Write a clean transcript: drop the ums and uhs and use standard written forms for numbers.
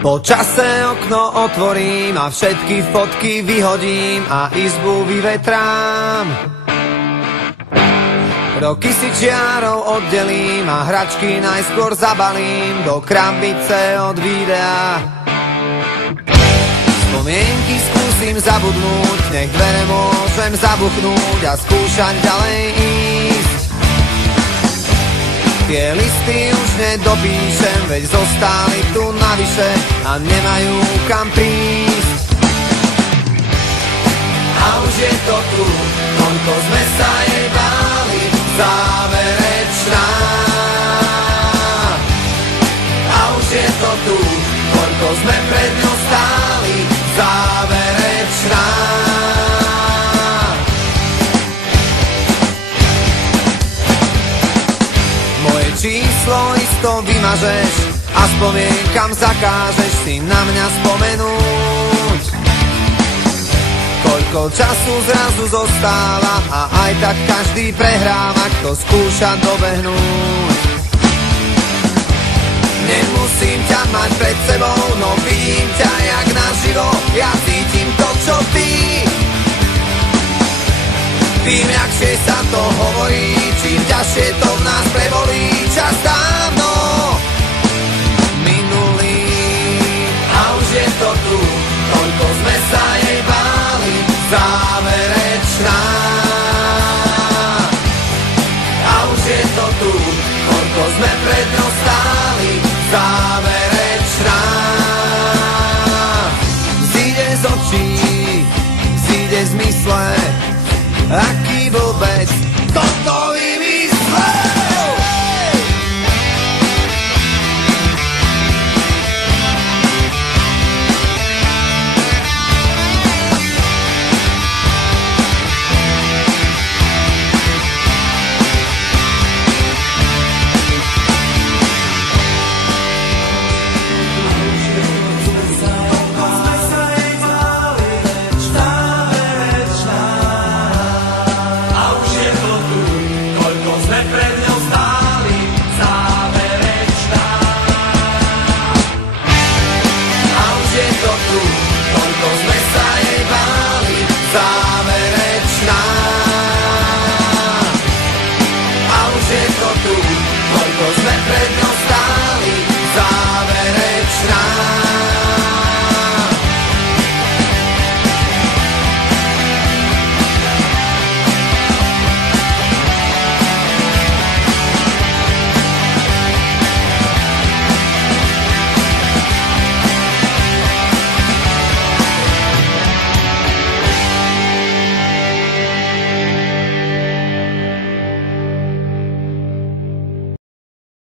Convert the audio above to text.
Po čase okno otvorím a všetky fotky vyhodím a izbu vyvetrám. Roky si čiarou oddelím a hračky najskôr zabalím do krabice od videa. Spomienky skúsim zabudnúť, nech dvere môžem zabuchnúť a skúšať ďalej ísť. Tie listy už nedopíšem, veď zostali tu navyše a nemajú kam prísť. A už je to tu, koľko sme sa jej báli, záverečná. A už je to tu, koľko sme pred ňou stáli, záverečná. Moje číslo isto vymažeš a spomienkam zakážeš si na mňa spomenúť. Koľko času zrazu zostáva a aj tak každý prehráva, kto skúša dobehnúť. Nemusím ťa mať pred sebou, no vidím ťa jak naživo, ja cítim to, čo ty. Tým jakšie sa to hovorí, čím ťažšie to v nás prebolí, čas dávno minulý. A už je to tu, toľko sme sa jej báli, záverečná. A už je to tu, koľko sme pred ňou stáli, záverečná.